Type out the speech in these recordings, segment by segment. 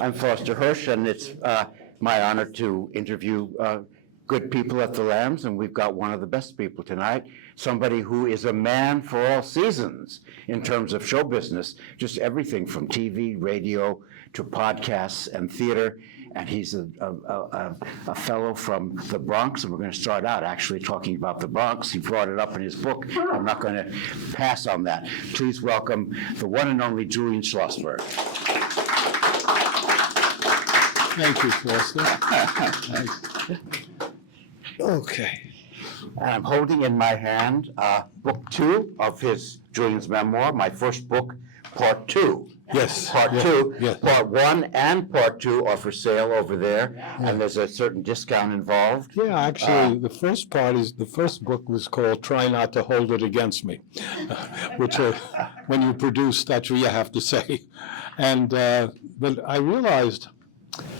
I'm Foster Hirsch, and it's my honor to interview good people at the Lambs, and we've got one of the best people tonight, somebody who is a man for all seasons in terms of show business, just everything from TV, radio, to podcasts and theater. And he's a fellow from the Bronx, and we're going to start out actually talking about the Bronx. He brought it up in his book. I'm not going to pass on that. Please welcome the one and only Julian Schlossberg. Thank you, Foster. Okay. And I'm holding in my hand book 2 of Julian's memoir, my first book, part 2. Yes. Part yes, 2. Yes. Part 1 and part 2 are for sale over there, and there's a certain discount involved. Yeah, actually, the first book was called Try Not to Hold It Against Me, which when you produce, that's what you have to say. And but I realized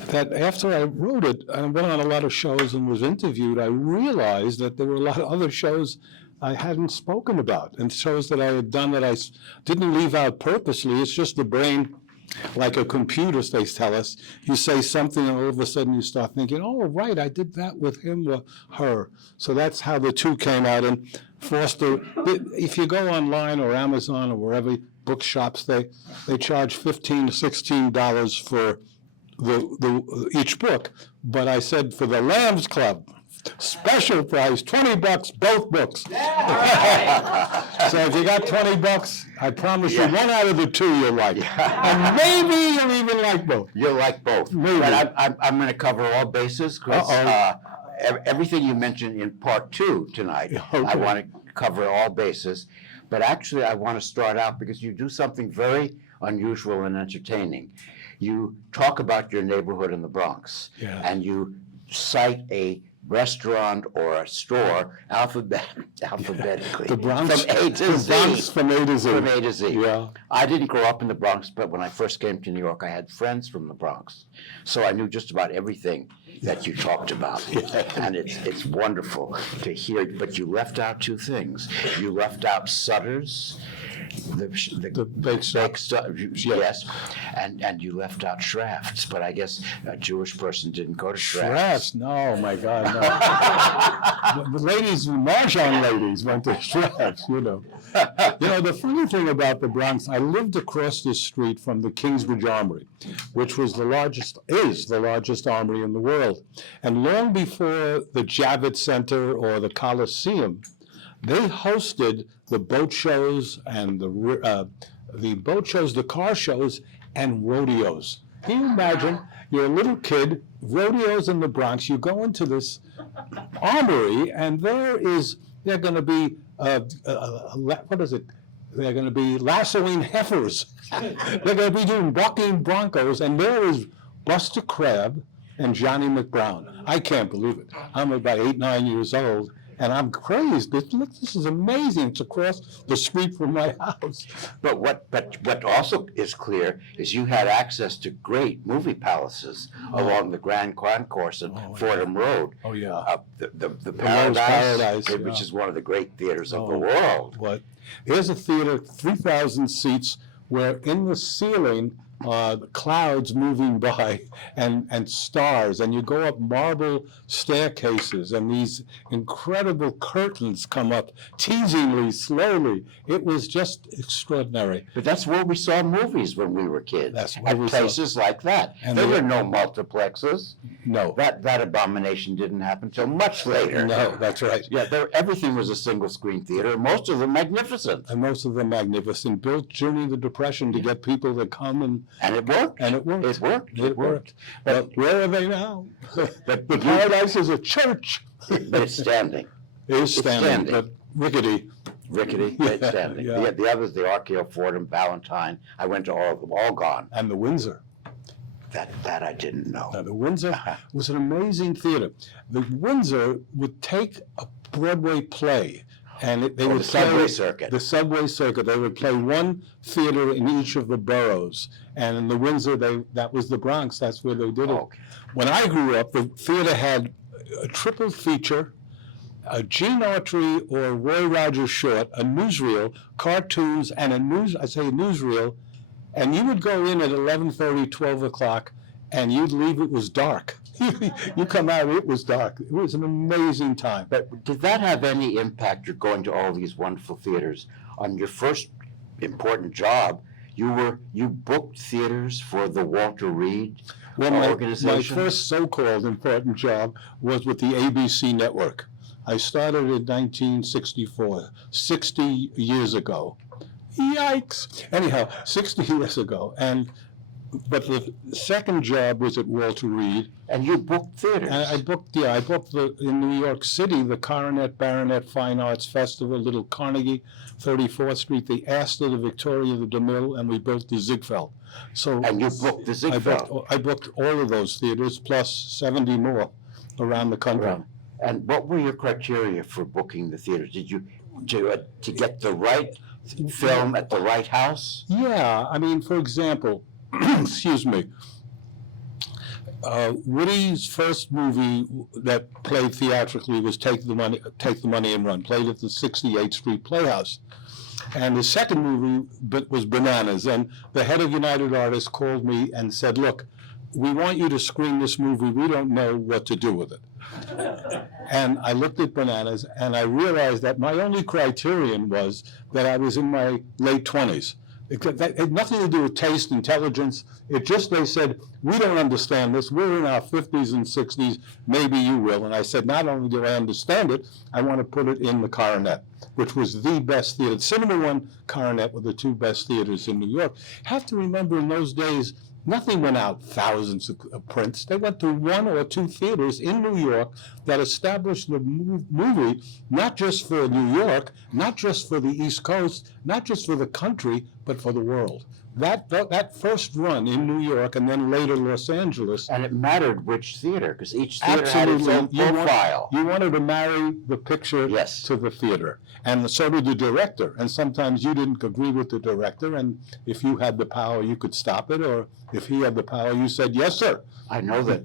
that after I wrote it, I went on a lot of shows and was interviewed, I realized that there were a lot of other shows I hadn't spoken about, and shows that I had done that I didn't leave out purposely. It's just the brain, like a computer, they tell us. You say something, and all of a sudden you start thinking, oh, right, I did that with him or her. So that's how the 2 came out. And Foster, if you go online or Amazon or wherever, bookshops, they charge $15 to $16 for each book. But I said, for the Lambs Club, special price, $20, both books. So if you got $20, I promise you, one out of the 2 you'll like. And maybe you'll even like both. You'll like both. Maybe. But I'm going to cover all bases, because everything you mentioned in part 2 tonight, Okay. I want to cover all bases. But actually, I want to start out because you do something very unusual and entertaining. You talk about your neighborhood in the Bronx, and you cite a restaurant or a store alphabetically. The Bronx, from A to Z. Bronx from A to Z. From A to Z. Yeah. I didn't grow up in the Bronx, but when I first came to New York, I had friends from the Bronx. So I knew just about everything that you talked about. And it's wonderful to hear. But you left out 2 things. You left out Sutter's, the bake stuff. Yes, and you left out Schraft's, but I guess a Jewish person didn't go to Schraft's. Schraft's? No, my God, no. The ladies, Marjan ladies went to Schraft's, you know. The funny thing about the Bronx, I lived across the street from the Kingsbridge Armory, which is the largest armory in the world. And long before the Javits Center or the Coliseum, they hosted the boat shows and the car shows and rodeos. Can you imagine? You're a little kid, rodeos in the Bronx. You go into this armory, and they're going to be what is it? They're going to be lassoing heifers. They're going to be doing bucking broncos, and there is Buster Crabbe and Johnny McBrown. I can't believe it. I'm about 8, 9 years old. And I'm crazed. Look, this is amazing. It's across the street from my house. But what also is clear is you had access to great movie palaces along the Grand Concourse and Fordham Road. Oh, yeah. The Paradise, which is one of the great theaters of the world. What? Here's a theater, 3,000 seats, where in the ceiling clouds moving by and stars, and you go up marble staircases, and these incredible curtains come up teasingly, slowly. It was just extraordinary. But that's where we saw movies when we were kids. That's where at we places saw. Like that. And there were no multiplexes. No. That abomination didn't happen until much later. No, that's right. Yeah, everything was a single screen theater, most of them magnificent. And most of them magnificant, built during the Depression to get people to come And it worked. And it worked. It worked. It worked. But where are they now? But the Paradise is a church. But it's standing. It is standing, but rickety. Rickety, but it's standing. Yeah. The others, the Arkeo, Fordham, Ballantine, I went to all of them, all gone. And the Windsor. That I didn't know. Now, the Windsor was an amazing theater. The Windsor would take a Broadway play, and they would the subway circuit. The subway circuit. They would play one theater in each of the boroughs, and in the Windsor, that was the Bronx. That's where they did it. Okay. When I grew up, the theater had a triple feature: a Gene Autry or Roy Rogers short, a newsreel, cartoons, and a newsreel. And you would go in at 11:30, 12 o'clock, and you'd leave, it was dark. You come out, it was dark. It was an amazing time. But did that have any impact, you're going to all these wonderful theaters, on your first important job? You booked theaters for the Walter Reed Well, my organization? first so-called important job was with the ABC network. I started in 1964, 60 years ago. Yikes! Anyhow, 60 years ago. But the second job was at Walter Reed. And you booked theaters? And I booked in New York City, the Coronet Baronet Fine Arts Festival, Little Carnegie, 34th Street, the Astor, the Victoria, the DeMille, and we built the Ziegfeld. So And you booked the Ziegfeld? I booked all of those theaters, plus 70 more around the country. Right. And what were your criteria for booking the theaters? Did you, to get the right film at the right house? Yeah, I mean, for example, excuse me, Woody's first movie that played theatrically was Take the Money and Run, played at the 68th Street Playhouse. And the second movie was Bananas, and the head of United Artists called me and said, look, we want you to screen this movie, we don't know what to do with it. And I looked at Bananas, and I realized that my only criterion was that I was in my late 20s. That had nothing to do with taste, intelligence. It just, they said, we don't understand this. We're in our 50s and 60s. Maybe you will. And I said, not only do I understand it, I want to put it in the Coronet, which was the best theater. Cinema One, Coronet were the two best theaters in New York. Have to remember, in those days, nothing went out thousands of prints. They went to one or two theaters in New York that established the movie, not just for New York, not just for the East Coast, not just for the country, but for the world. That first run in New York and then later Los Angeles. And it mattered which theater, because each theater had its own profile. You wanted to marry the picture to the theater. And so did the director. And sometimes you didn't agree with the director, and if you had the power, you could stop it, or if he had the power, you said, yes, sir. I know that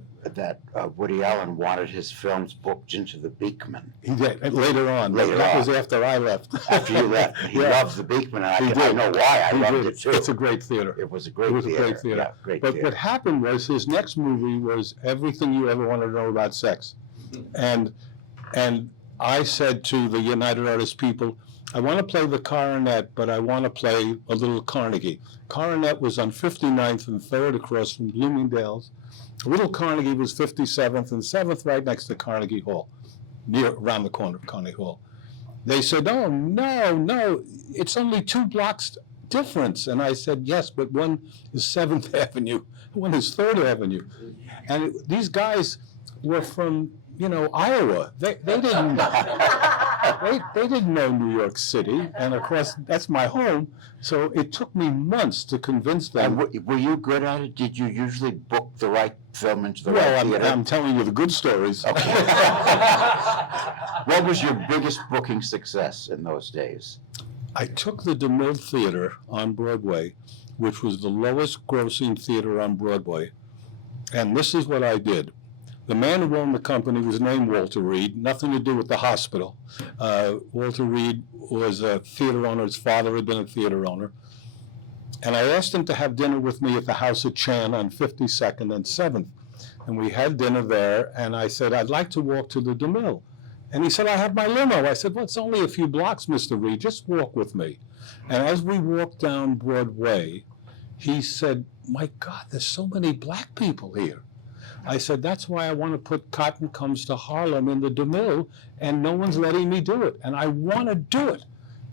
Woody Allen wanted his films booked into the Beekman. He did, later on. That was after I left. After you left. He loves the Beekman, and I know why. I loved it too. It's a great theater. It was a great theater. Yeah, great but theater. what happened was his next movie was Everything You Ever Wanted to Know About Sex. And I said to the United Artists people, I want to play the Coronet, but I want to play a Little Carnegie. Coronet was on 59th and 3rd across from Bloomingdale's. Little Carnegie was 57th and 7th, right next to Carnegie Hall, around the corner of Carnegie Hall. They said, oh, no, it's only 2 blocks difference. And I said, yes, but one is 7th Avenue, one is 3rd Avenue. And these guys were from, Iowa. They didn't they didn't know New York City, and of course that's my home. So it took me months to convince them. And were you good at it? Did you usually book the right film into the right theater? I'm telling you the good stories. Okay. What was your biggest booking success in those days? I took the DeMille Theater on Broadway, which was the lowest grossing theater on Broadway, and this is what I did. The man who owned the company was named Walter Reed, nothing to do with the hospital. Walter Reed was a theater owner. His father had been a theater owner. And I asked him to have dinner with me at the House of Chan on 52nd and 7th. And we had dinner there, and I said, I'd like to walk to the DeMille. And he said, I have my limo. I said, well, it's only a few blocks, Mr. Reed. Just walk with me. And as we walked down Broadway, he said, my God, there's so many black people here. I said, that's why I want to put Cotton Comes to Harlem in the DeMille, and no one's letting me do it, and I want to do it.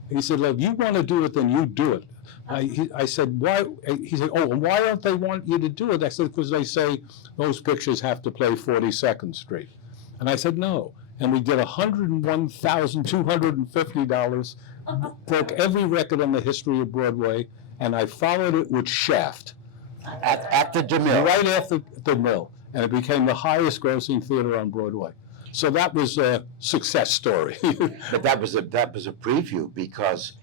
And he said, look, you want to do it, then you do it. I said, why? He said, oh, why don't they want you to do it? I said, because they say those pictures have to play 42nd Street. And I said, no. And we did $101,250, broke every record in the history of Broadway, and I followed it with Shaft. At the DeMille? Right after the Mill. And it became the highest grossing theater on Broadway. So that was a success story. But that was a preview, because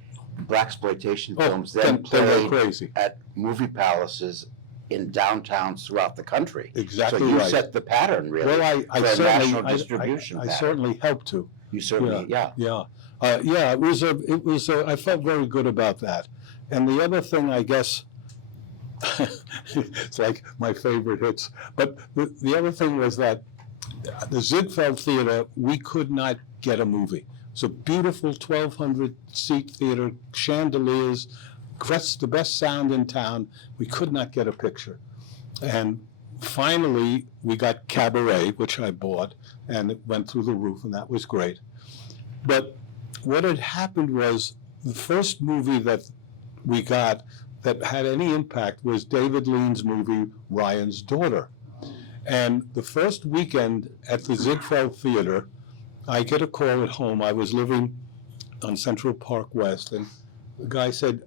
blaxploitation films they then were played crazy at movie palaces in downtowns throughout the country. Exactly So you right. set the pattern, really, Well, for a national distribution I pattern. certainly helped to. You certainly, yeah. It was I felt very good about that. And the other thing, I guess, It's like my favorite hits. But the other thing was that the Ziegfeld Theater, we could not get a movie. It's a beautiful 1,200-seat theater, chandeliers, the best sound in town. We could not get a picture. And finally, we got Cabaret, which I bought, and it went through the roof, and that was great. But what had happened was the first movie that we got that had any impact was David Lean's movie, Ryan's Daughter. And the first weekend at the Ziegfeld Theater, I get a call at home. I was living on Central Park West, and the guy said,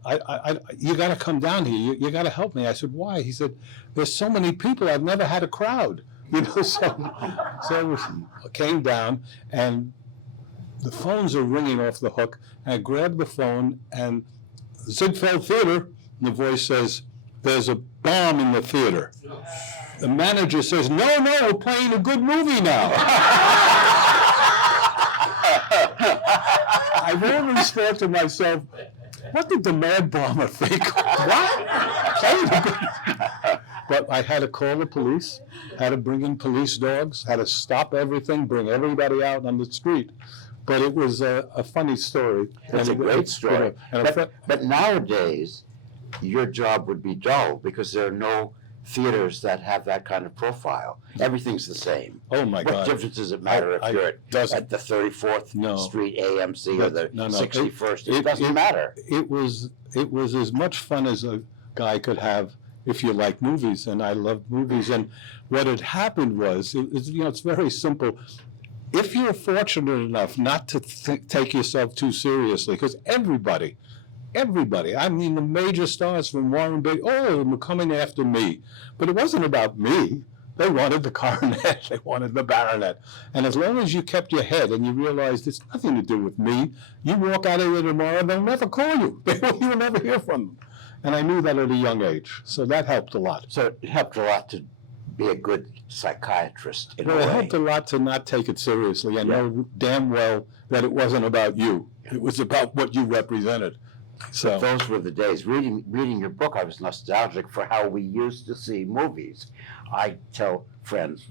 you got to come down here. You got to help me. I said, why? He said, there's so many people. I've never had a crowd. You know, so I came down, and the phones are ringing off the hook. And I grabbed the phone, and Ziegfeld Theater, and the voice says, there's a bomb in the theater. The manager says, no, we're playing a good movie now. I've always thought to myself, what did the Mad Bomber think? What? But I had to call the police, had to bring in police dogs, had to stop everything, bring everybody out on the street. But it was a funny story. It's a great story. But nowadays, your job would be dull because there are no theaters that have that kind of profile. Everything's the same. Oh my God! What difference does it matter if you're at the 34th Street AMC or the 61st? It doesn't matter. It was as much fun as a guy could have if you like movies, and I loved movies. And what had happened was, it's very simple. If you're fortunate enough not to take yourself too seriously, because everybody, I mean, the major stars from Warren Beatty, all of them were coming after me. But it wasn't about me. They wanted the coronet. They wanted the baronet. And as long as you kept your head and you realized it's nothing to do with me, you walk out of here tomorrow, they'll never call you. You'll never hear from them. And I knew that at a young age. So that helped a lot. So it helped a lot to be a good psychiatrist in a way. It helped a lot to not take it seriously and know damn well that it wasn't about you. It was about what you represented. So those were the days. Reading your book, I was nostalgic for how we used to see movies. I tell friends,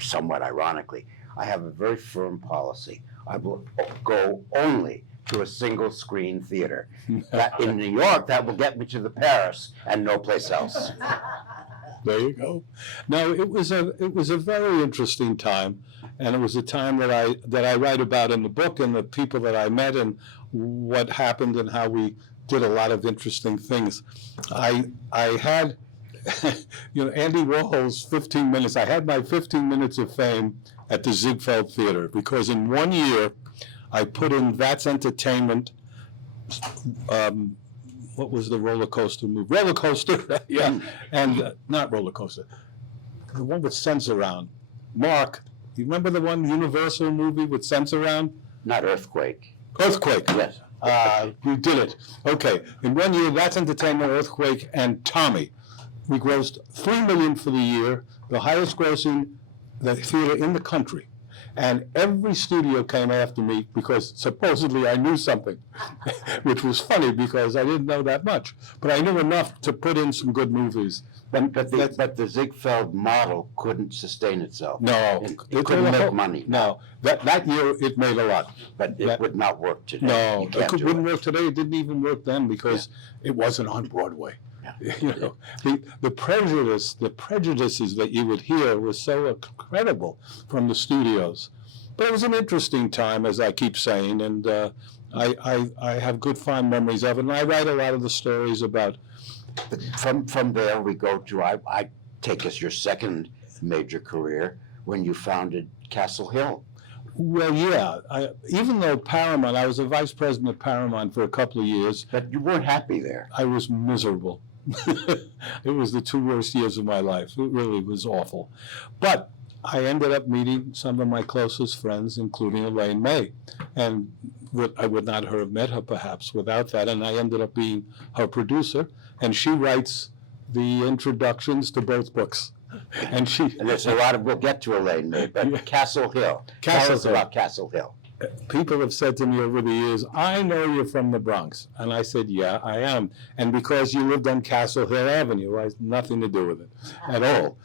somewhat ironically, I have a very firm policy. I will go only to a single screen theater. That, in New York, that will get me to the Paris and no place else. There you go. No, it was a very interesting time, and it was a time that I write about in the book, and the people that I met and what happened and how we did a lot of interesting things. I had, Andy Warhol's 15 minutes. I had my 15 minutes of fame at the Ziegfeld Theater because in 1 year I put in That's Entertainment. What was the roller coaster movie? Roller coaster, yeah, and not roller coaster. The one with Sense Around. Mark, you remember the one Universal movie with Sense Around? Not Earthquake. Earthquake. Yes. You did it. Okay. In 1 year, That's Entertainment, Earthquake, and Tommy. We grossed $3 million for the year, the highest grossing the theater in the country. And every studio came after me because supposedly I knew something, which was funny because I didn't know that much. But I knew enough to put in some good movies. But the Ziegfeld model couldn't sustain itself. No. It couldn't make money. No. That year it made a lot. But it would not work today. No, it wouldn't work today. It didn't even work then because it wasn't on Broadway. Yeah. The prejudices that you would hear were so incredible from the studios. But it was an interesting time, as I keep saying, and I have good fond memories of it. And I write a lot of the stories about. From there we go to I take as your second major career when you founded Castle Hill. Well, yeah. Even though Paramount, I was a vice president of Paramount for a couple of years. But you weren't happy there. I was miserable. It was the 2 worst years of my life. It really was awful. But I ended up meeting some of my closest friends, including Elaine May. And I would not have met her perhaps without that. And I ended up being her producer. And she writes the introductions to both books. And there's a lot of, we'll get to Elaine May, but Castle Hill. Tell us about Castle Hill. people have said to me over the years, I know you're from the Bronx. And I said, yeah, I am. And because you lived on Castle Hill Avenue, I had nothing to do with it at all.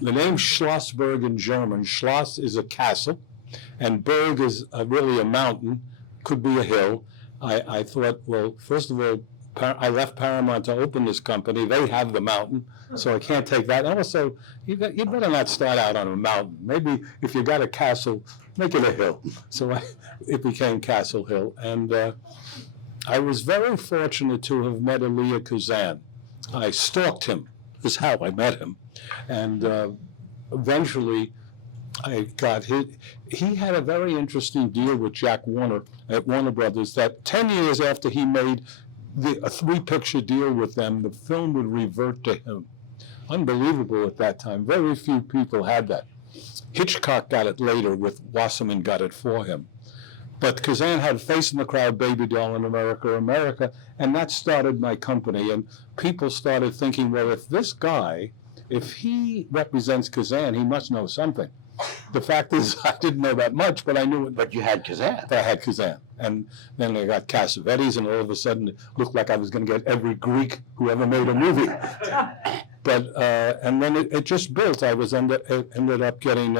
The name Schlossberg in German, Schloss is a castle, and Berg is really a mountain, could be a hill. I thought, well, first of all, I left Paramount to open this company. They have the mountain, so I can't take that. And also, you better not start out on a mountain. Maybe if you got a castle, make it a hill. So it became Castle Hill. And I was very fortunate to have met Elia Kazan. I stalked him. This is how I met him. And eventually, I got his. He had a very interesting deal with Jack Warner at Warner Brothers that 10 years after he made a 3-picture deal with them, the film would revert to him. Unbelievable at that time. Very few people had that. Hitchcock got it later with Wasserman got it for him. But Kazan had Face in the Crowd, Baby Doll in America, and that started my company. And people started thinking, well, if he represents Kazan, he must know something. The fact is, I didn't know that much, but I knew it. But you had Kazan. I had Kazan. And then I got Cassavetes, and all of a sudden it looked like I was going to get every Greek who ever made a movie. But, and then it just built. I ended up getting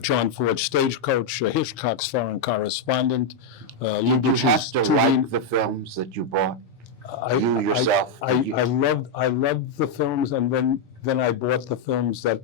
John Ford Stagecoach, Hitchcock's Foreign Correspondent. Did you have to like the films that you bought? You yourself? I loved the films, and then I bought the films that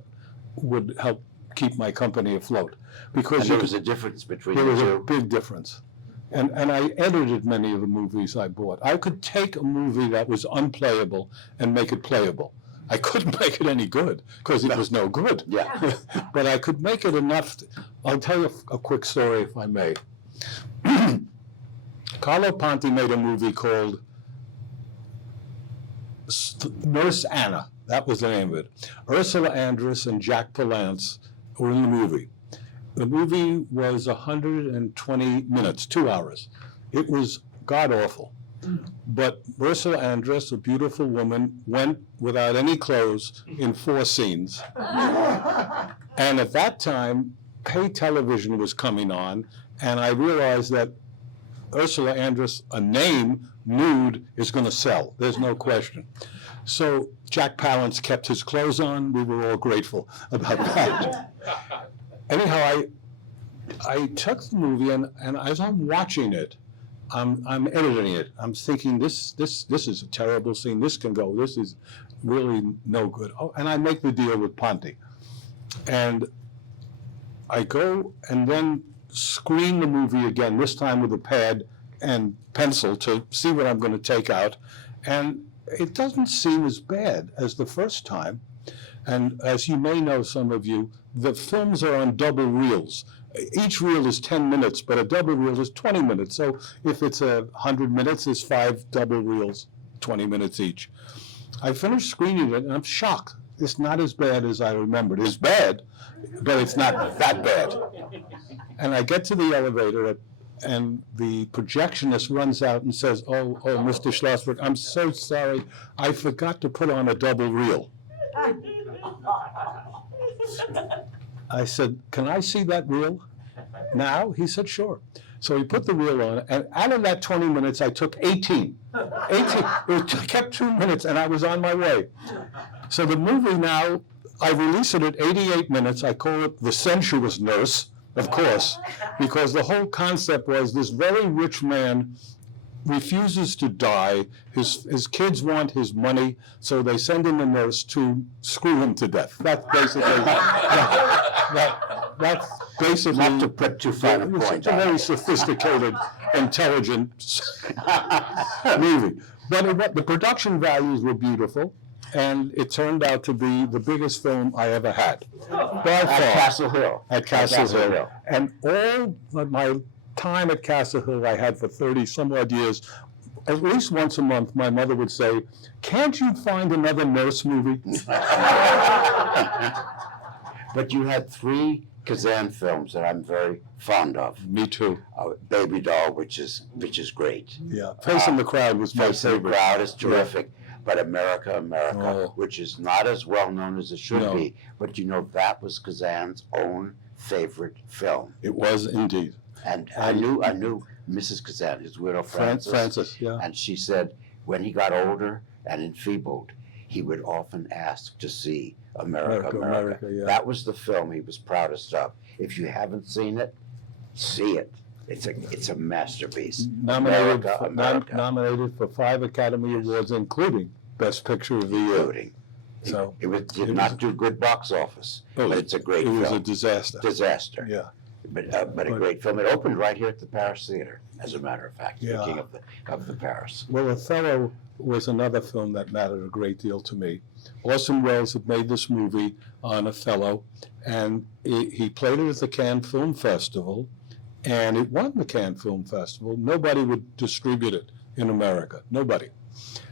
would help keep my company afloat. Because there was a difference between the two. There was a big difference. And I edited many of the movies I bought. I could take a movie that was unplayable and make it playable. I couldn't make it any good because it was no good. Yeah. But I could make it enough. I'll tell you a quick story, if I may. Carlo Ponti made a movie called Nurse Anna. That was the name of it. Ursula Andress and Jack Palance were in the movie. The movie was 120 minutes, 2 hours. It was god-awful. But Ursula Andress, a beautiful woman, went without any clothes in 4 scenes. And at that time, pay television was coming on, and I realized that Ursula Andress, a name, nude, is going to sell. There's no question. So Jack Palance kept his clothes on. We were all grateful about that. Anyhow, I took the movie, and as I'm watching it, I'm editing it. I'm thinking, this is a terrible scene. This can go. This is really no good. Oh, and I make the deal with Ponti. And I go and then screen the movie again, this time with a pad and pencil to see what I'm going to take out. And it doesn't seem as bad as the first time. And as you may know, some of you, the films are on double reels. Each reel is 10 minutes, but a double reel is 20 minutes. So if it's 100 minutes, it's 5 double reels, 20 minutes each. I finished screening it, and I'm shocked. It's not as bad as I remembered. It's bad, but it's not that bad. And I get to the elevator, and the projectionist runs out and says, oh, Mr. Schlossberg, I'm so sorry. I forgot to put on a double reel. I said, can I see that reel now? He said, sure. So he put the reel on, and out of that 20 minutes, I took 18. It kept 2 minutes, and I was on my way. So the movie now, I release it at 88 minutes. I call it The Sensuous Nurse, of course, because the whole concept was this very rich man refuses to die. His kids want his money, so they send in a nurse to screw him to death. That's basically that's basically not to put too fine a point. It's a very sophisticated, intelligent movie. But the production values were beautiful, and it turned out to be the biggest film I ever had. At Castle Hill. At Castle Hill. And all of my time at Castle Hill I had for 30 some odd years, at least once a month my mother would say, can't you find another nurse movie? But you had 3 Kazan films that I'm very fond of. Me too. Baby Doll, which is great. Yeah, Face in the Crowd was my Face in the favorite. Crowd is terrific. Yeah. But America, which is not as well known as it should be. But you know, that was Kazan's own favorite film. It was indeed. And I knew Mrs. Kazan, his widow Frances, Yeah. and she said when he got older and enfeebled, he would often ask to see America. Yeah. That was the film he was proudest of. If you haven't seen it, see it. It's a masterpiece. Nominated for 5 Academy Awards, including Best Picture of the Year. Including. So Did not do good box office, but it's a great film. It was a disaster. Disaster. Yeah. But a great film. It opened right here at the Paris Theater, as a matter of fact, Yeah. speaking of the Paris. Well, Othello was another film that mattered a great deal to me. Orson Welles had made this movie on Othello, and he played it at the Cannes Film Festival, and it won the Cannes Film Festival. Nobody would distribute it in America, nobody.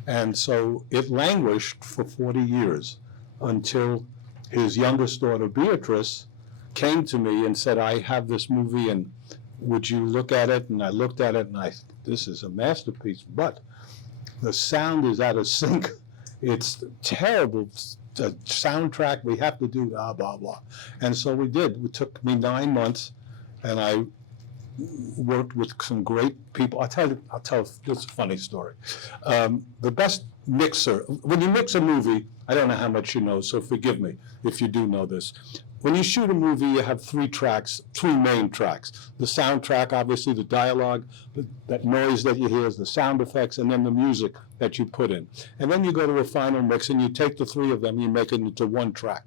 And so it languished for 40 years until his youngest daughter, Beatrice, came to me and said, I have this movie, and would you look at it? And I looked at it, and this is a masterpiece, but the sound is out of sync. It's terrible. The soundtrack, we have to do blah, blah, blah. And so we did. It took me 9 months, and I worked with some great people. I'll tell this is a funny story. The best mixer, when you mix a movie, I don't know how much you know, so forgive me if you do know this. When you shoot a movie, you have 3 main tracks. The soundtrack, obviously, the dialogue, that noise that you hear, the sound effects, and then the music that you put in. And then you go to a final mix, and you take the 3 of them, and you make it into 1 track.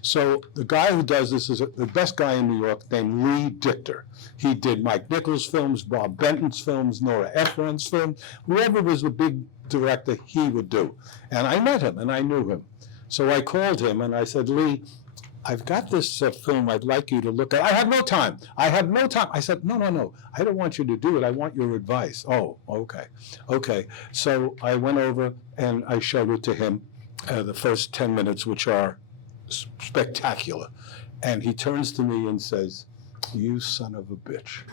So the guy who does this is the best guy in New York named Lee Dichter. He did Mike Nichols films, Bob Benton's films, Nora Ephron's films. Whoever was the big director, he would do. And I met him, and I knew him. So I called him, and I said, Lee, I've got this film I'd like you to look at. I have no time. I said, no. I don't want you to do it. I want your advice. Oh, okay. So I went over and I showed it to him, the first 10 minutes, which are spectacular. And he turns to me and says, you son of a bitch.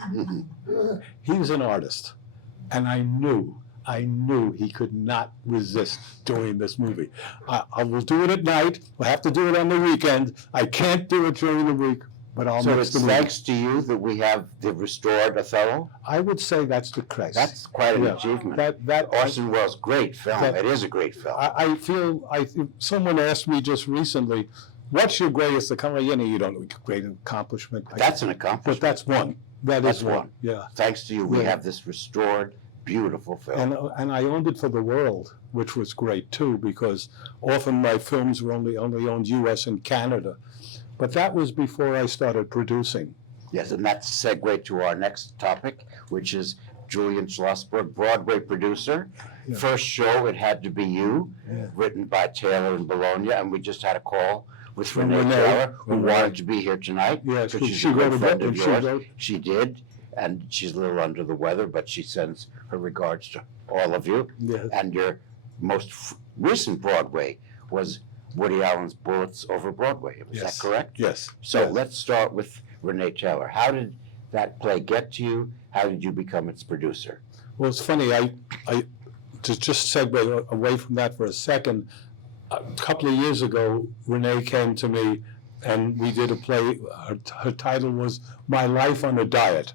He's an artist. And I knew he could not resist doing this movie. I will do it at night. We'll have to do it on the weekend. I can't do it during the week, but I'll So mix it's the movie. thanks to you that we have the restored Othello? I would say that's the case. That's quite an achievement. Orson Welles, great film. It is a great film. I feel someone asked me just recently, what's your greatest accomplishment? You don't know great accomplishment. That's an accomplishment. But that's one. That's one. Yeah. Thanks to you, we have this restored, beautiful film. And I owned it for the world, which was great too, because often my films were only owned U.S. and Canada. But that was before I started producing. Yes, and that's a segue to our next topic, which is Julian Schlossberg, Broadway producer. Yeah. First show, It Had to Be You, written by Taylor in Bologna, and we just had a call with Renee Taylor, who wanted to be here tonight. Yes, because she wrote a friend book, of and yours. She did, and she's a little under the weather, but she sends her regards to all of you. Yes. And your most recent Broadway was Woody Allen's Bullets Over Broadway. Is that correct? Yes. So let's start with Renee Taylor. How did that play get to you? How did you become its producer? Well, it's funny. I to just segue away from that for a second. A couple of years ago, Renee came to me, and we did a play. Her title was "My Life on a Diet,"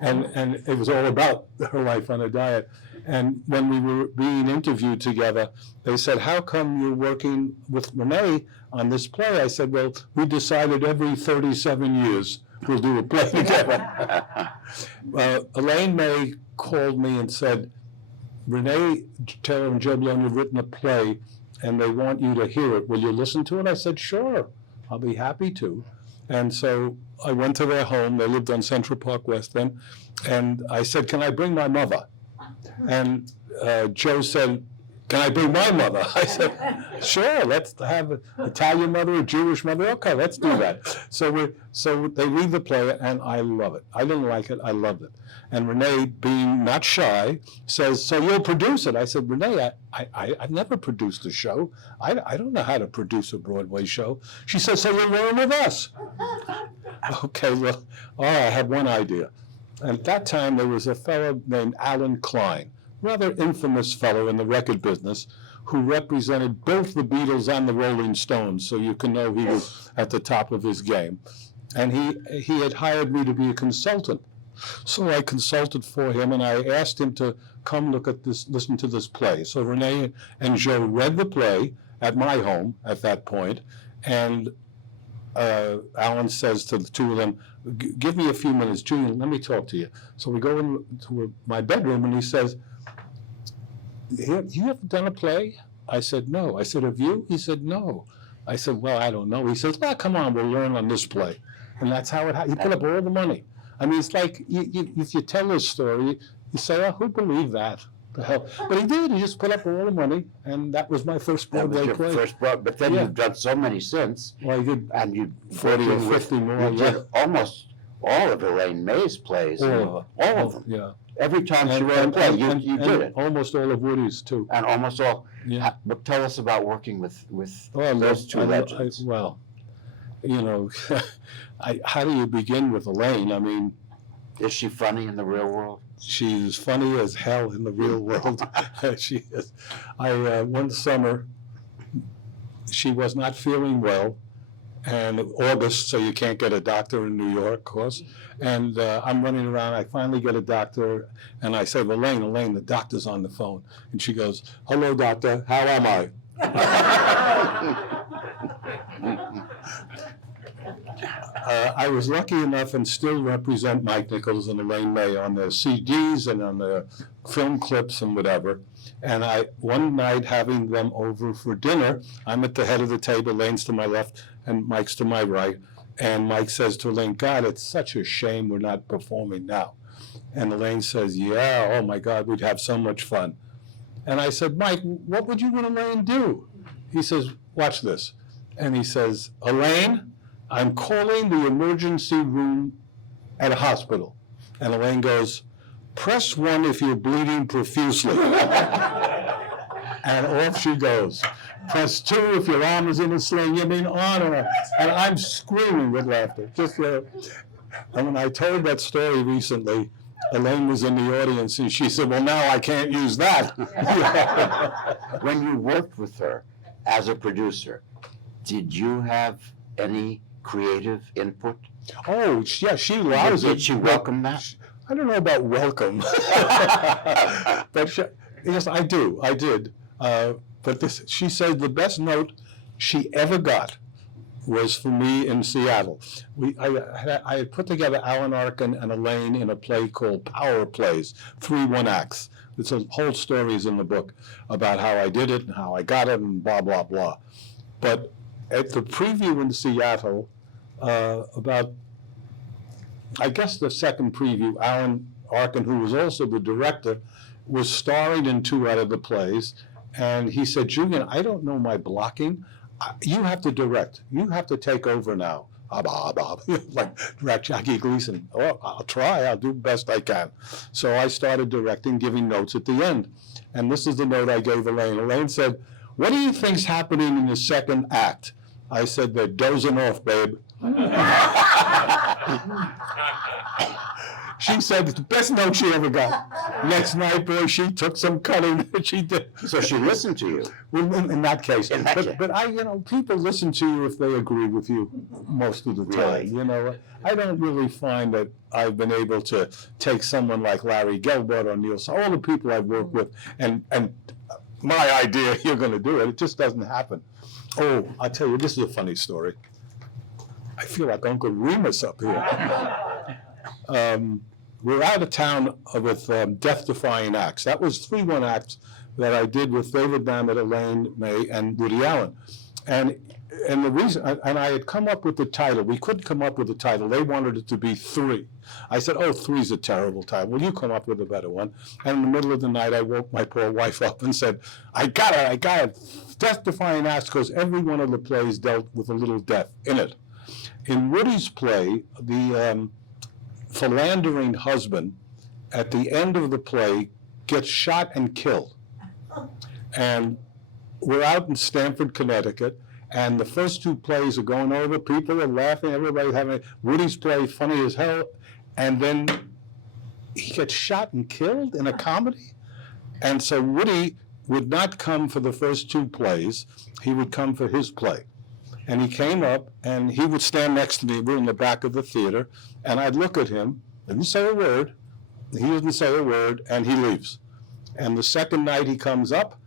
and it was all about her life on a diet. And when we were being interviewed together, they said, "How come you're working with Renee on this play?" I said, "Well, we decided every 37 years we'll do a play together." Elaine May called me and said, "Renee Taylor and Joe Bologna have written a play, and they want you to hear it. Will you listen to it?" I said, "Sure, I'll be happy to." And so I went to their home. They lived on Central Park West then. And I said, "Can I bring my mother?" And Joe said, "Can I bring my mother?" I said, "Sure, let's have an Italian mother, a Jewish mother. Okay, let's do that." So they read the play, and I love it. I didn't like it. I loved it. And Renee, being not shy, says, "So you'll produce it?" I said, "Renee, I've never produced a show. I don't know how to produce a Broadway show." She says, "So you'll learn with us." Okay, well, I had one idea. At that time, there was a fellow named Alan Klein, rather infamous fellow in the record business, who represented both the Beatles and the Rolling Stones, so you can know he was at the top of his game. And he had hired me to be a consultant. So I consulted for him, and I asked him to come look at this, listen to this play. So Renee and Joe read the play at my home at that point, and Alan says to the two of them, give me a few minutes, Julian, let me talk to you. So we go into my bedroom, and he says, you ever done a play? I said, no. I said, have you? He said, no. I said, well, I don't know. He says, well, come on, we'll learn on this play. And that's how it happened. He put up all the money. I mean, it's like, if you tell this story, you say, oh, who believed that? The hell? But he did. He just put up all the money, and that was my first Broadway play. First Broadway, but then you've done so many since. Well, I did, and you 40 or 50 more. You did almost all of Elaine May's plays. All of them. Yeah. Every time she wrote a play, you did it. Almost all of Woody's, too. And almost all. Yeah. But tell us about working with those two legends. Well, you know, how do you begin with Elaine? I mean, is she funny in the real world? She's funny as hell in the real world. She is. One summer, she was not feeling well, and August, so you can't get a doctor in New York, of course. And I'm running around. I finally get a doctor, and I say, Elaine, the doctor's on the phone. And she goes, hello, doctor, how am I? I was lucky enough and still represent Mike Nichols and Elaine May on their CDs and on their film clips and whatever. And one night having them over for dinner, I'm at the head of the table, Elaine's to my left and Mike's to my right. And Mike says to Elaine, God, it's such a shame we're not performing now. And Elaine says, yeah, oh my God, we'd have so much fun. And I said, Mike, what would you want Elaine do? He says, watch this. And he says, Elaine, I'm calling the emergency room at a hospital. And Elaine goes, press 1 if you're bleeding profusely. And off she goes. Press 2 if your arm is in a sling. I mean, on and on. And I'm screaming with laughter. And when I told that story recently, Elaine was in the audience, and she said, well, now I can't use that. When you worked with her as a producer, did you have any creative input? Oh, yeah, she loves it. Did she welcome that? I don't know about welcome. But yes, I did. But she said the best note she ever got was for me in Seattle. I had put together Alan Arkin and Elaine in a play called Power Plays, 3 1-acts. It's a whole stories in the book about how I did it and how I got it and blah, blah, blah. But at the preview in Seattle, about, I guess the second preview, Alan Arkin, who was also the director, was starring in 2 out of the plays. And he said, Julian, I don't know my blocking. You have to direct. You have to take over now. Like direct Jackie Gleason. Oh, I'll try. I'll do the best I can. So I started directing, giving notes at the end. And this is the note I gave Elaine. Elaine said, what do you think's happening in the second act? I said, they're dozing off, babe. She said it's the best note she ever got. Next night, boy, she took some cutting. She did. So she listened to you. Well, in that case. Case. But people listen to you if they agree with you most of the time. Really? I don't really find that I've been able to take someone like Larry Gelbart or Neil, all the people I've worked with, and my idea, you're going to do it. It just doesn't happen. Oh, I'll tell you, this is a funny story. I feel like Uncle Remus up here. We're out of town with death-defying acts. That was 3 1-acts that I did with David Mamet, Elaine May, and Woody Allen. And the reason, and I had come up with the title. We couldn't come up with the title. They wanted it to be 3. I said, oh, 3's a terrible title. Well, you come up with a better one. And in the middle of the night, I woke my poor wife up and said, I got it. Death-defying acts, because every one of the plays dealt with a little death in it. In Woody's play, the philandering husband at the end of the play gets shot and killed. And we're out in Stamford, Connecticut, and the first 2 plays are going over, people are laughing, everybody's having Woody's play, funny as hell, and then he gets shot and killed in a comedy. And so Woody would not come for the first 2 plays, he would come for his play. And he came up, and he would stand next to me. We're in the back of the theater, and I'd look at him, didn't say a word. He didn't say a word, and he leaves. And the second night he comes up,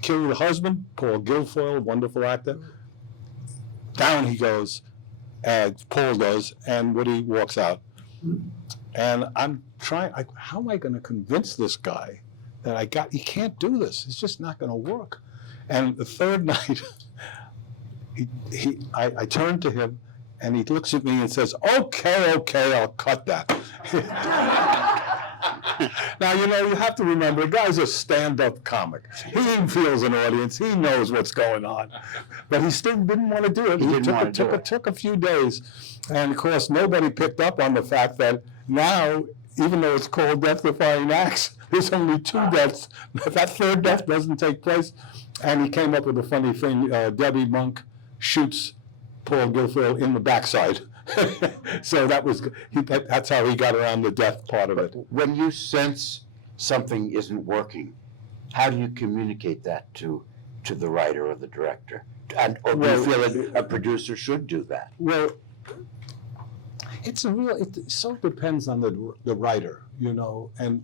killed the husband, Paul Guilfoyle, wonderful actor. Down he goes, Paul does, and Woody walks out. And I'm trying, how am I going to convince this guy that he can't do this? It's just not going to work. And the third night, I turn to him, and he looks at me and says, okay, I'll cut that. Now, you have to remember, the guy's a stand-up comic. He feels an audience. He knows what's going on. But he still didn't want to do it. It took a few days. And, of course, nobody picked up on the fact that now, even though it's called death-defying acts, there's only 2 deaths. That third death doesn't take place. And he came up with a funny thing. Debbie Monk shoots Paul Guilfoyle in the backside. So that's how he got around the death part of it. When you sense something isn't working, how do you communicate that to the writer or the director? Or do you feel that a producer should do that? Well, it so depends on the writer, and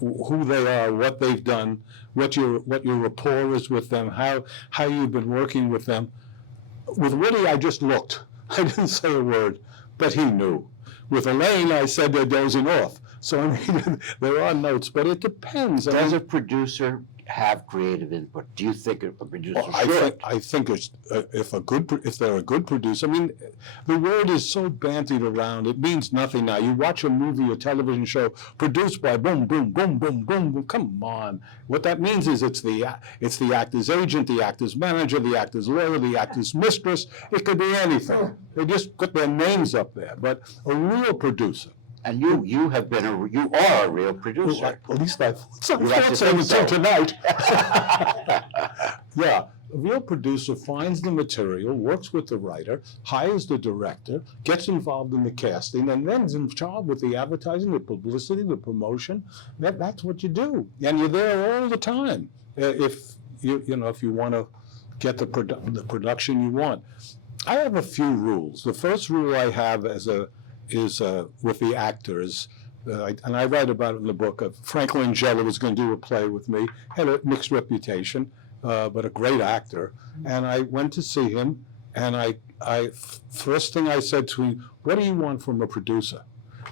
who they are, what they've done, what your rapport is with them, how you've been working with them. With Woody, I just looked. I didn't say a word, but he knew. With Elaine, I said they're dozing off. So, I mean, there are notes, but it depends. Does a producer have creative input? Do you think a producer should? I think if they're a good producer, I mean, the word is so bandied around, it means nothing now. You watch a movie or television show produced by boom, boom, boom, boom, boom, boom. Come on. What that means is it's the actor's agent, the actor's manager, the actor's lawyer, the actor's mistress. It could be anything. They just put their names up there. But a real producer. And you are a real producer. Well, at least I thought so until tonight. Yeah, a real producer finds the material, works with the writer, hires the director, gets involved in the casting, and then is in charge with the advertising, the publicity, the promotion. That's what you do, and you're there all the time. If you want to get the production you want. I have a few rules. The first rule I have is with the actors, and I write about it in the book. Frank Langella was going to do a play with me, had a mixed reputation, but a great actor. And I went to see him, and I first thing I said to him, "What do you want from a producer?"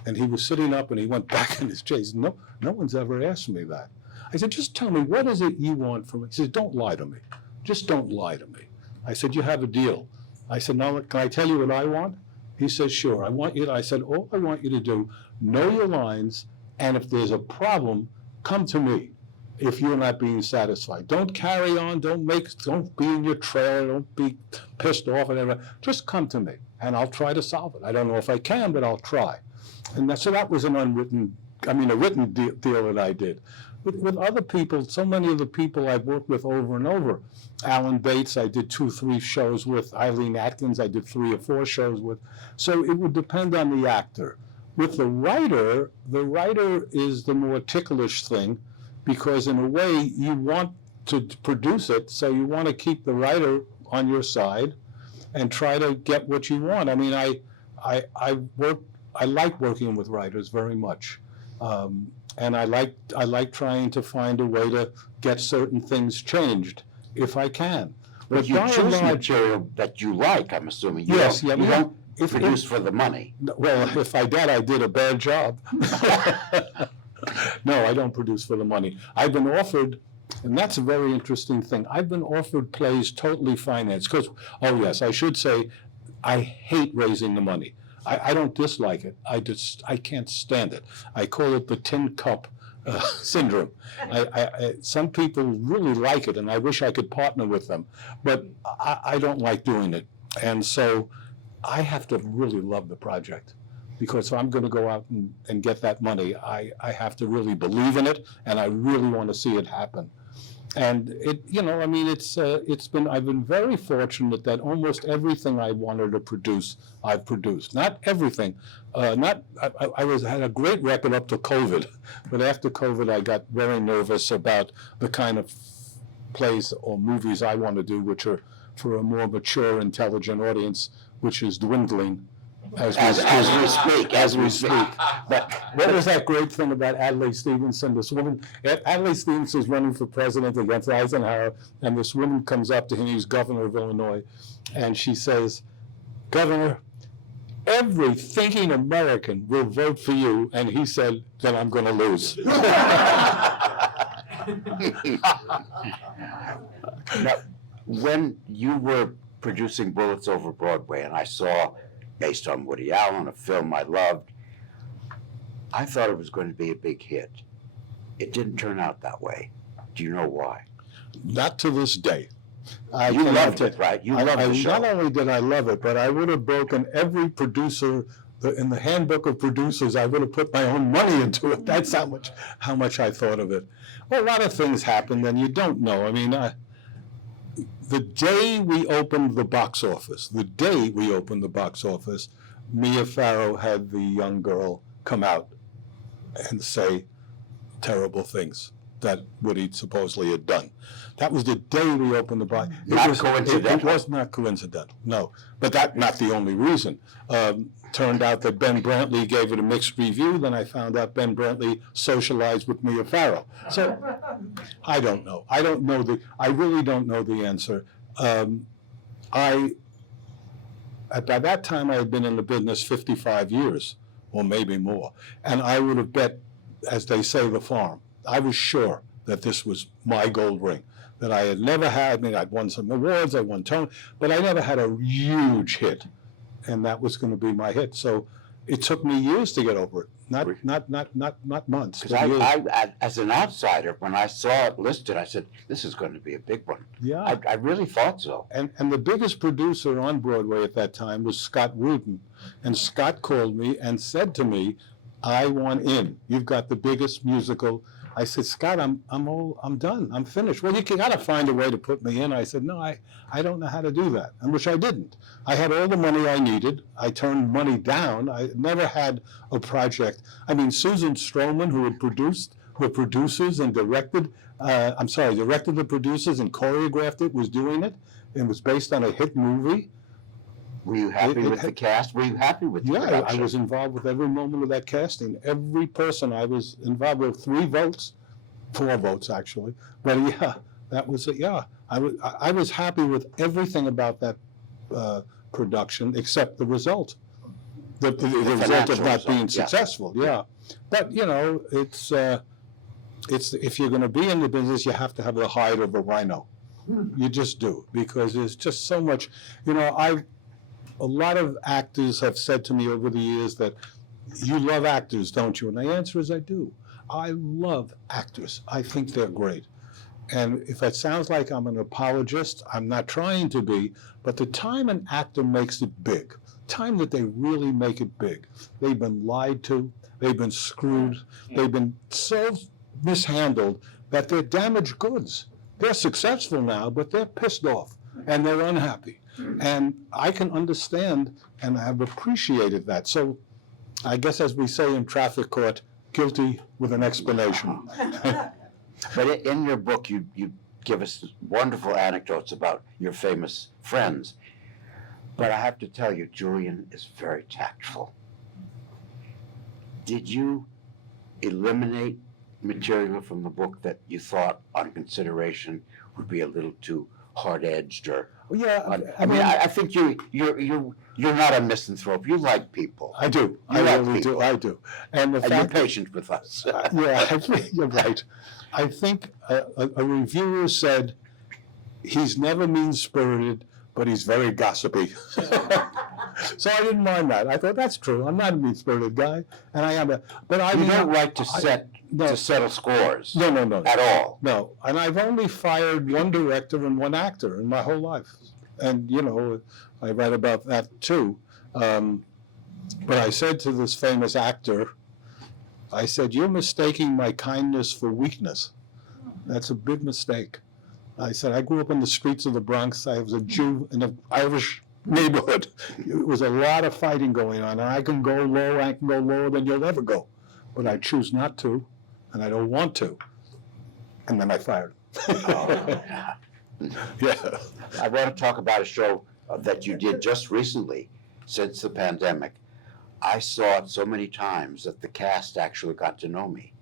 And he was sitting up, and he went back in his chair. He said, No one's ever asked me that. I said, "Just tell me, what is it you want from me?" He said, "Don't lie to me. Just don't lie to me." I said, "You have a deal." I said, "Now, can I tell you what I want?" He says, "Sure. I said, "All I want you to do, know your lines, and if there's a problem, come to me if you're not being satisfied. Don't carry on, don't be in your trailer, don't be pissed off, whatever. Just come to me, and I'll try to solve it. I don't know if I can, but I'll try." And so that was a written deal that I did. With other people, so many of the people I've worked with over and over. Alan Bates, I did 2-3 shows with. Eileen Atkins, I did 3 or 4 shows with. So it would depend on the actor. With the writer is the more ticklish thing, because in a way you want to produce it, so you want to keep the writer on your side and try to get what you want. I mean, I like working with writers very much. And I like trying to find a way to get certain things changed if I can. But you choose material that you like, I'm assuming. You don't produce for the money. Well, if I did a bad job. No, I don't produce for the money. I've been offered, and that's a very interesting thing, I've been offered plays totally financed. Because, I should say, I hate raising the money. I don't dislike it. I can't stand it. I call it the tin cup syndrome. Some people really like it, and I wish I could partner with them, but I don't like doing it. And so I have to really love the project, because if I'm going to go out and get that money, I have to really believe in it, and I really want to see it happen. And I've been very fortunate that almost everything I wanted to produce, I've produced. Not everything. I had a great record up to COVID, but after COVID, I got very nervous about the kind of plays or movies I want to do, which are for a more mature, intelligent audience, which is dwindling as we speak. But what was that great thing about Adlai Stevenson? This woman, Adlai Stevenson is running for president against Eisenhower, and this woman comes up to him, he's governor of Illinois, and she says, "Governor, every thinking American will vote for you." And he said, "Then I'm going to lose." Now, when you were producing Bullets Over Broadway, and I saw, based on Woody Allen, a film I loved, I thought it was going to be a big hit. It didn't turn out that way. Do you know why? Not to this day. You loved it, right? You loved the show. Not only did I love it, but I would have broken every producer in the handbook of producers. I would have put my own money into it. That's how much I thought of it. Well, a lot of things happened, and you don't know. I mean, the day we opened the box office, Mia Farrow had the young girl come out and say terrible things that Woody supposedly had done. That was the day we opened the box. It was not coincidental, no. But not the only reason. Turned out that Ben Brantley gave it a mixed review. Then I found out Ben Brantley socialized with Mia Farrow. So I don't know. I really don't know the answer. By that time, I had been in the business 55 years, or maybe more. And I would have bet, as they say, the farm. I was sure that this was my gold ring, that I had never had. I mean, I'd won some awards, I won Tony, but I never had a huge hit. And that was going to be my hit. So it took me years to get over it, not months. Because I, as an outsider, when I saw it listed, I said, "This is going to be a big one." Yeah, I really thought so. And the biggest producer on Broadway at that time was Scott Rudin, and Scott called me and said to me, "I want in. You've got the biggest musical." I said, "Scott, I'm done. I'm finished." "Well, you got to find a way to put me in." I said, "No, I don't know how to do that," and which I didn't. I had all the money I needed. I turned money down. I never had a project. I mean, Susan Stroman, who had produced the producers and directed the producers and choreographed it, was doing it. It was based on a hit movie. Were you happy with the cast? Were you happy with the production? I was involved with every moment of that casting. Every person I was involved with, 4 votes actually. But yeah, that was it. Yeah, I was happy with everything about that production except the result. The result of not being successful. Yeah, but you know, it's if you're going to be in the business, you have to have the hide of a rhino. You just do, because there's just so much. You know, a lot of actors have said to me over the years that you love actors, don't you? And the answer is I do. I love actors. I think they're great. And if it sounds like I'm an apologist, I'm not trying to be, but the time an actor makes it big, time that they really make it big, they've been lied to, they've been screwed, they've been so mishandled that they're damaged goods. They're successful now, but they're pissed off and they're unhappy. And I can understand and have appreciated that. So I guess, as we say in traffic court, guilty with an explanation. But in your book, you give us wonderful anecdotes about your famous friends. But I have to tell you, Julian is very tactful. Did you eliminate material from the book that you thought, on consideration, would be a little too hard-edged or? Yeah, I think you're not a misanthrope. You like people. I do. I really do. I do. And you're patient with us. Yeah, you're right. I think a reviewer said he's never mean-spirited, but he's very gossipy. So I didn't mind that. I thought that's true. I'm not a mean-spirited guy, and I am a. But you don't like to settle scores. No. At all. No, and I've only fired one director and one actor in my whole life, and you know, I read about that too. But I said to this famous actor, I said, "You're mistaking my kindness for weakness. That's a big mistake." I said, "I grew up in the streets of the Bronx. I was a Jew in an Irish neighborhood. It was a lot of fighting going on, and I can go low, I can go lower than you'll ever go. But I choose not to, and I don't want to." And then I fired him. Yeah. I want to talk about a show that you did just recently, since the pandemic. I saw it so many times that the cast actually got to know me.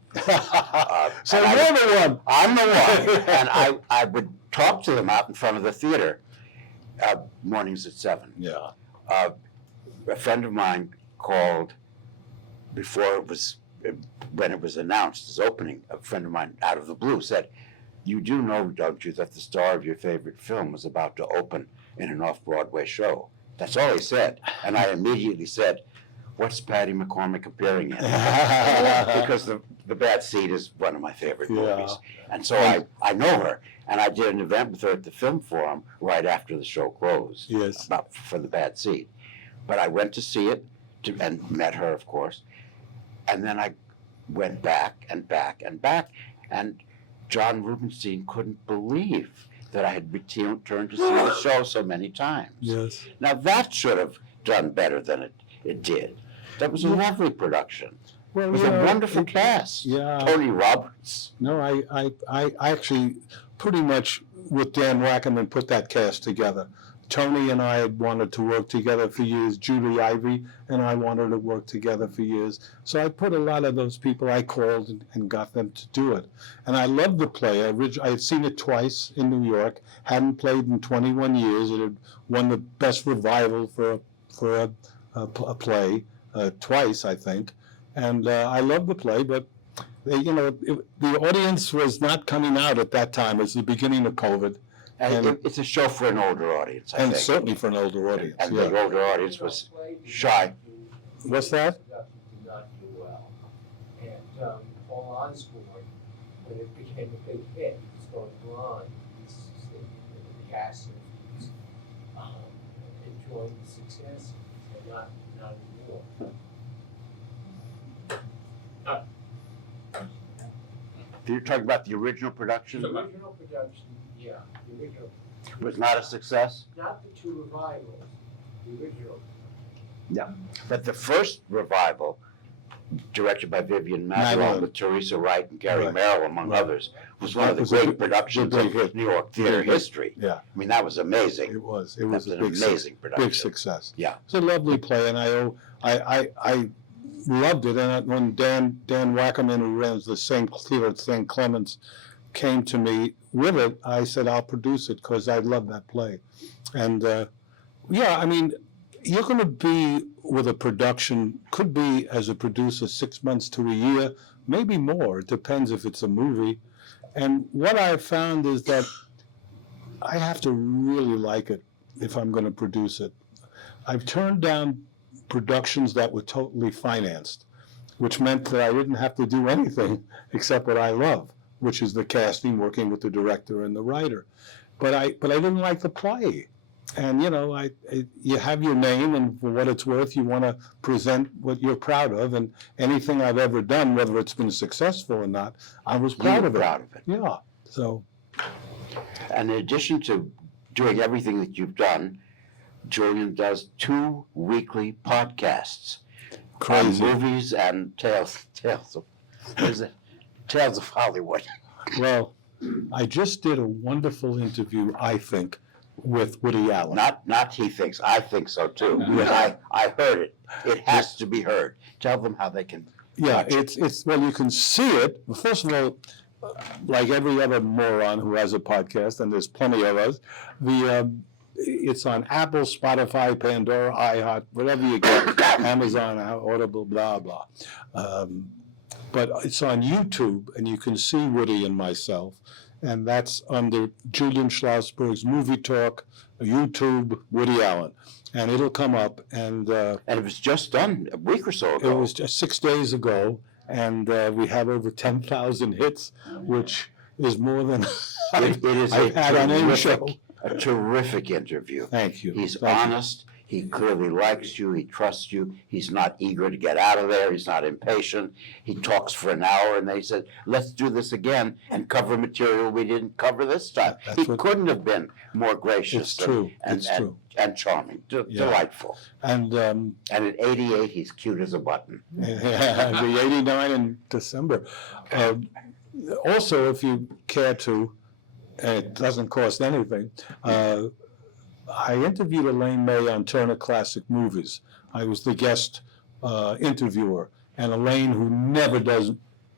So and you're the one. I'm the one. And I would talk to them out in front of the theater, mornings at 7. Yeah. A friend of mine called when it was announced as opening. A friend of mine, out of the blue, said, "You do know, don't you, that the star of your favorite film was about to open in an off-Broadway show?" That's all he said. And I immediately said, "What's Patty McCormick appearing in?" Because the Bad Seed is one of my favorite movies. And so I know her. And I did an event with her at the Film Forum right after the show closed. Yes. For the Bad Seed. But I went to see it and met her, of course. And then I went back and back and back. And John Rubinstein couldn't believe that I had returned to see the show so many times. Yes. Now that should have done better than it did. That was a lovely production. Well, With a wonderful cast. Yeah. Tony Roberts. No, I actually pretty much with Dan Wackerman put that cast together. Tony and I had wanted to work together for years. Julie Ivey and I wanted to work together for years. So I put a lot of those people I called and got them to do it. And I loved the play. I had seen it twice in New York. Hadn't played in 21 years. It had won the best revival for a play twice, I think. And I loved the play, but the audience was not coming out at that time. It was the beginning of COVID. And it's a show for an older audience, I think. And certainly for an older audience. And the older audience was shy. What's that? Did not do well. And Paul Osborne, when it became a big hit, he was going blind. The cast was enjoying the success, and not anymore. You're talking about the original production? The original production, yeah, the original, Was not a success? not the two revivals, the original. But the first revival, directed by Vivian Madeline Madeline. with Teresa Wright and Gary Right. Merrill, among Right. others, was one of the That was a great big- productions big of hit. New York theater Big hit. history. Yeah. I mean, that was amazing. It was. It That was was a an big amazing production. big success. Yeah. It's a lovely play, and I loved it. And when Dan Wackerman, who runs the St. Clements, came to me with it, I said, "I'll produce it," because I love that play. And I mean, you're going to be with a production, could be as a producer 6 months to a year, maybe more. It depends if it's a movie. And what I found is that I have to really like it if I'm going to produce it. I've turned down productions that were totally financed, which meant that I didn't have to do anything except what I love, which is the casting, working with the director and the writer. But I didn't like the play. And you have your name, and for what it's worth, you want to present what you're proud of. And anything I've ever done, whether it's been successful or not, I was proud of it. Proud of it. Yeah. So. And in addition to doing everything that you've done, Julian does 2 weekly podcasts. Crazy. On movies and tales of, what is it? Tales of Hollywood. Well, I just did a wonderful interview, I think, with Woody Allen. Not he thinks, I think so too. Yeah. I heard it. It has to be heard. Tell them how they can. Yeah, watch it. it's well, you can see it. First of all, like every other moron who has a podcast, and there's plenty of us, it's on Apple, Spotify, Pandora, iHeart, whatever you get, Amazon, Audible, blah, blah. But it's on YouTube, and you can see Woody and myself, and that's under Julian Schlossberg's Movie Talk, YouTube, Woody Allen. And it'll come up, and And it was just done a week or so it ago. was just 6 days ago, and we have over 10,000 hits, which is more than It is I've had on any show. a terrific interview. Thank you. He's Thank you. honest. He clearly likes you. He trusts you. He's not eager to get out of there. He's not impatient. He talks for an hour, and they said, "Let's do this again and cover material we didn't cover this time." That's He what- couldn't have been more gracious. It's true. And, It's and, true. and charming. Yeah. Delightful. And And at 88, he's cute as a button. the 89 in December. Also, if you care to, and it doesn't cost anything. I interviewed Elaine May on Turner Classic Movies. I was the guest interviewer, and Elaine, who never does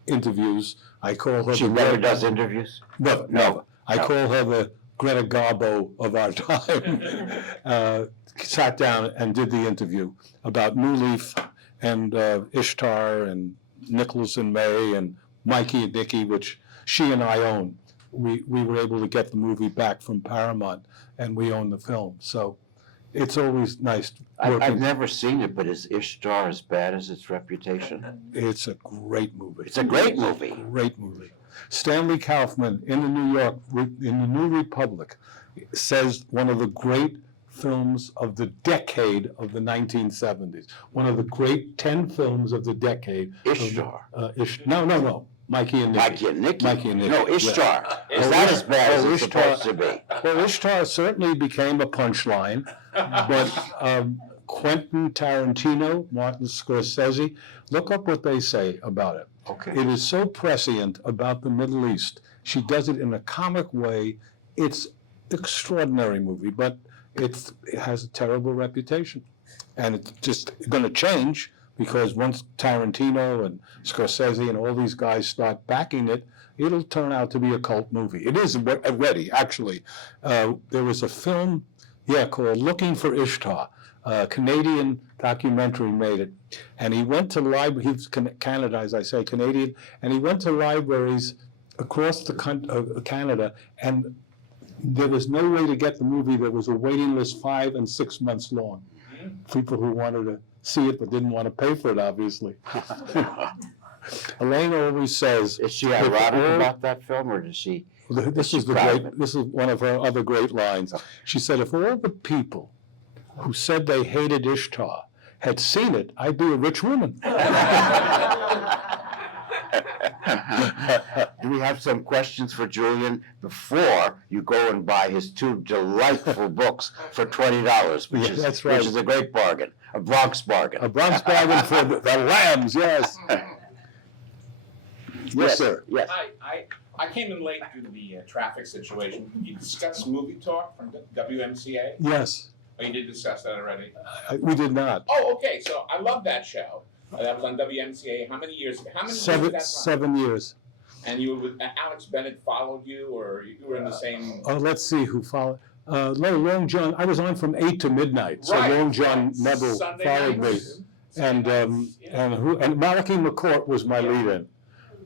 interviews, I call her. She never does interviews? No, No. I call her the Greta Garbo of our time. Sat down and did the interview about New Leaf and Ishtar and Nicholas and May and Mikey and Nicky, which she and I own. We were able to get the movie back from Paramount, and we own the film. So it's always nice I've working. never seen it, but is Ishtar as bad as its reputation? It's a great movie. It's a great movie. Great movie. Stanley Kaufman in the New Republic says one of the great films of the decade of the 1970s. One of the great 10 films of the decade. Ishtar. No. Mikey and Nicky. Mikey and Nicky. Mikey and Nicky. No, Ishtar. Yeah. Is that as bad as it's Ishtar- supposed to be? Well, Ishtar certainly became a punchline, but Quentin Tarantino, Martin Scorsese, look up what they say about it. Okay. It is so prescient about the Middle East. She does it in a comic way. It's an extraordinary movie, but it has a terrible reputation. And it's just going to change because once Tarantino and Scorsese and all these guys start backing it, it'll turn out to be a cult movie. It is already, actually. There was a film, called Looking for Ishtar. A Canadian documentary made it. And he went to libraries, he's Canada, as I say, Canadian, and he went to libraries across Canada, and there was no way to get the movie. There was a waiting list 5 and 6 months long. People who wanted to see it but didn't want to pay for it, obviously. Elaine always says, Is she ironic about that film, or does she? this is one of her other great lines. She said, if all the people who said they hated Ishtar had seen it, I'd be a rich woman. Do we have some questions for Julian before you go and buy his 2 delightful books for $20, which that's right. Which is a great bargain, a Bronx bargain. A Bronx bargain for the lambs, yes. Yes, sir. Yes. I came in late due to the traffic situation. You discussed Movie Talk from WMCA? Yes, Oh, you did discuss that already? we did not. Oh, okay, so I love that show. That was on WMCA. How many years did that run? 7 years. And you were with Alex Bennett followed you, or you were in the same? Let's see who followed. Long John, I was on from 8 to midnight, so Right, Long John right. Neville Sunday followed me. nights. And Malachi McCourt was my lead-in.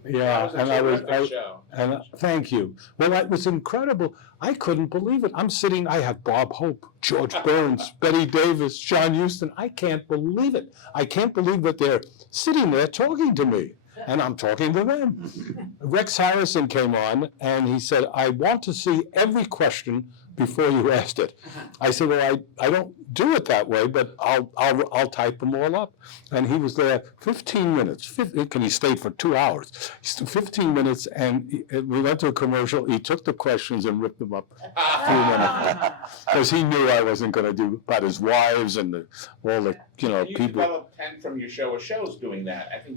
Yeah, That was a terrific show. And thank you. Well, it was incredible. I couldn't believe it. I have Bob Hope, George Burns, Betty Davis, John Huston. I can't believe it. I can't believe that they're sitting there talking to me, and I'm talking to them. Rex Harrison came on, and he said, I want to see every question before you asked it. I said, well, I don't do it that way, but I'll type them all up. And he was there 15 minutes, and he stayed for 2 hours. 15 minutes, and we went to a commercial. He took the questions and ripped them up a few minutes. Because he knew I wasn't going to do about his wives and all the, You people. developed 10 from your show, or shows doing that. I think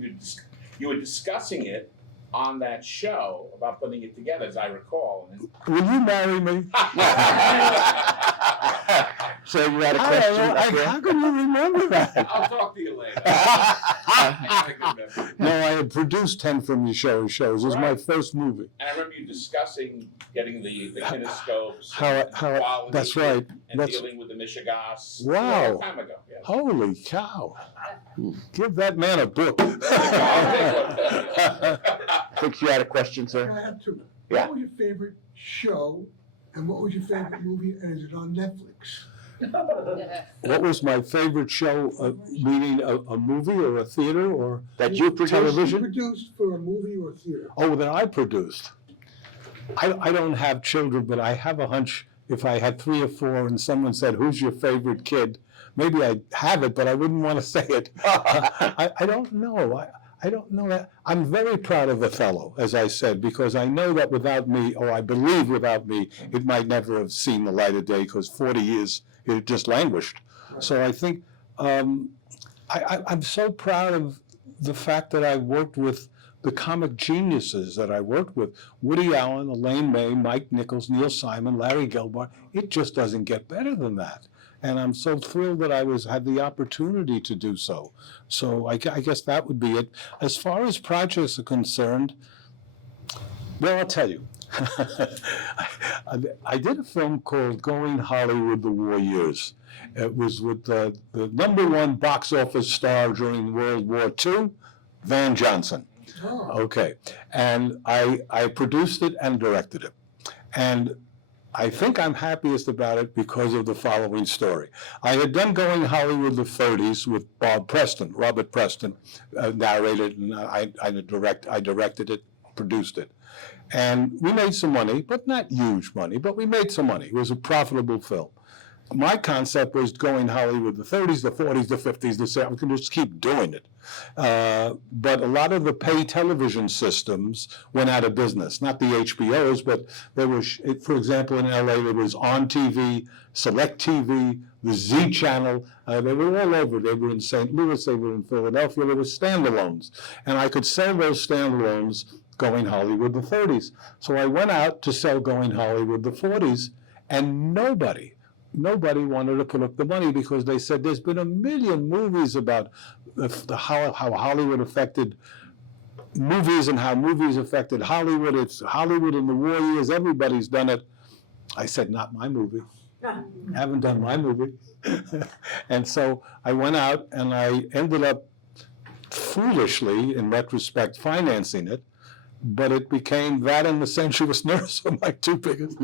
you were discussing it on that show about putting it together, as I recall. Will you marry me? So you had a I question? don't know. up here? How can you remember that? I'll talk to you later. No, I had produced 10 from your shows. It was my Right. first movie. And I remember you discussing getting the kinescopes, How quality, that's right. and That's dealing with the Michigas. Wow. A long time ago. Yes. holy cow. Give that man a book. I think you had a question, I sir? have 2. Yeah. What was your favorite show, and what was your favorite movie, and is it on Netflix? What was my favorite show, meaning a movie or a theater or That you produced? television? Produced for a movie or theater? Oh, that I produced. I don't have children, but I have a hunch if I had 3 or 4 and someone said, who's your favorite kid? Maybe I'd have it, but I wouldn't want to say it. I don't know. I don't know that. I'm very proud of Othello, as I said, because I know that without me, or I believe without me, it might never have seen the light of day, because 40 years it had just languished. So I think I'm so proud of the fact that I worked with the comic geniuses that I worked with, Woody Allen, Elaine May, Mike Nichols, Neil Simon, Larry Gelbar, it just doesn't get better than that. And I'm so thrilled that I had the opportunity to do so. So I guess that would be it. As far as projects are concerned, well, I'll tell you. I did a film called Going Hollywood, the War Years. It was with the #1 box office star during World War II, Van Johnson. Oh, Okay. And I produced it and directed it. And I think I'm happiest about it because of the following story. I had done Going Hollywood the 30s with Robert Preston, narrated, and I directed it, produced it. And we made some money, but not huge money, but we made some money. It was a profitable film. My concept was Going Hollywood the 30s, the 40s, the 50s, the 70s. We can just keep doing it. But a lot of the pay television systems went out of business. Not the HBOs, but there was, for example, in LA, there was On TV, Select TV, the Z Channel. They were all over. They were in St. Louis, they were in Philadelphia. There were standalones. And I could sell those standalones Going Hollywood the 30s. So I went out to sell Going Hollywood the 40s, and nobody wanted to put up the money because they said there's been a million movies about how Hollywood affected movies and how movies affected Hollywood. It's Hollywood in the war years. Everybody's done it. I said, not my movie. Haven't done my movie. And so I went out and I ended up foolishly, in retrospect, financing it. But it became that and The Sensuous Nurse are my two biggest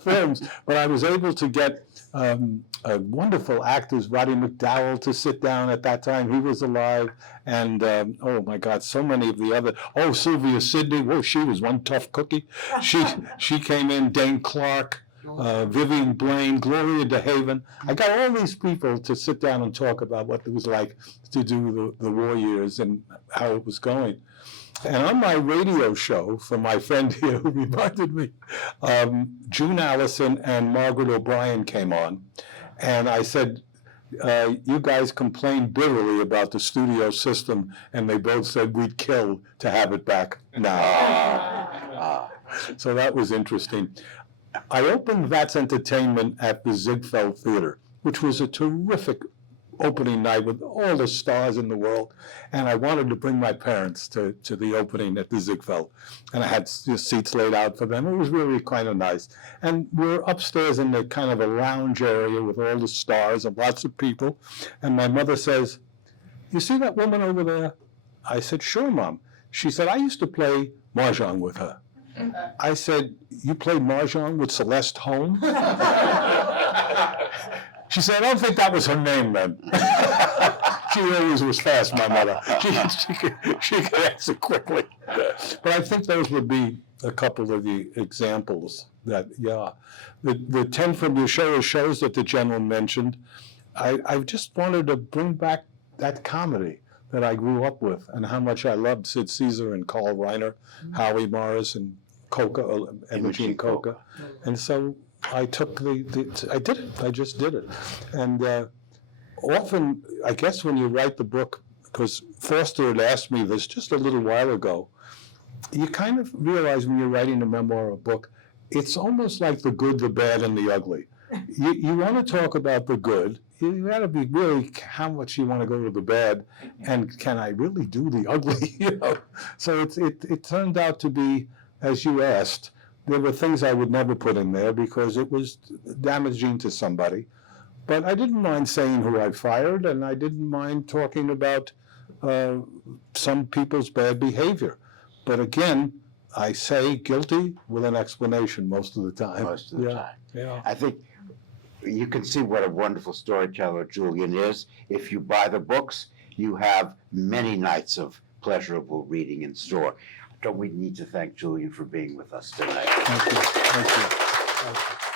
films. But I was able to get wonderful actors, Roddy McDowall, to sit down at that time. He was alive. And, oh, my God, so many of the other. Oh, Sylvia Sidney. Whoa, she was one tough cookie. She came in. Dane Clark, Vivian Blaine, Gloria DeHaven. I got all these people to sit down and talk about what it was like to do the war years and how it was going. And on my radio show, for my friend here who reminded me, June Allison and Margaret O'Brien came on. And I said, you guys complained bitterly about the studio system, and they both said we'd kill to have it back now. So that was interesting. I opened That's Entertainment at the Ziegfeld Theater, which was a terrific opening night with all the stars in the world, and I wanted to bring my parents to the opening at the Ziegfeld, and I had seats laid out for them. It was really kind of nice, and we're upstairs in the kind of a lounge area with all the stars and lots of people, and my mother says, "You see that woman over there?" I said, "Sure, Mom." She said, "I used to play mahjong with her." I said, "You played mahjong with Celeste Holm?" She said, "I don't think that was her name then." She always was fast, my mother. She could answer quickly. But I think those would be a couple of the examples that, yeah. The 10 from your shows that the gentleman mentioned, I just wanted to bring back that comedy that I grew up with and how much I loved Sid Caesar and Carl Reiner, Howie Morris and Coca, Imogene Coca. And so I took I did it. I just did it. And often, I guess when you write the book, because Foster had asked me this just a little while ago, you kind of realize when you're writing a memoir or a book, it's almost like the good, the bad, and the ugly. You want to talk about the good. You got to be really how much you want to go to the bad, and can I really do the ugly? So it turned out to be, as you asked, there were things I would never put in there because it was damaging to somebody. But I didn't mind saying who I fired, and I didn't mind talking about some people's bad behavior. But again, I say guilty with an explanation most of the time. Most of the time. Yeah. I think you can see what a wonderful storyteller Julian is. If you buy the books, you have many nights of pleasurable reading in store. Don't we need to thank Julian for being with us tonight? Thank you. Thank you. Thank you.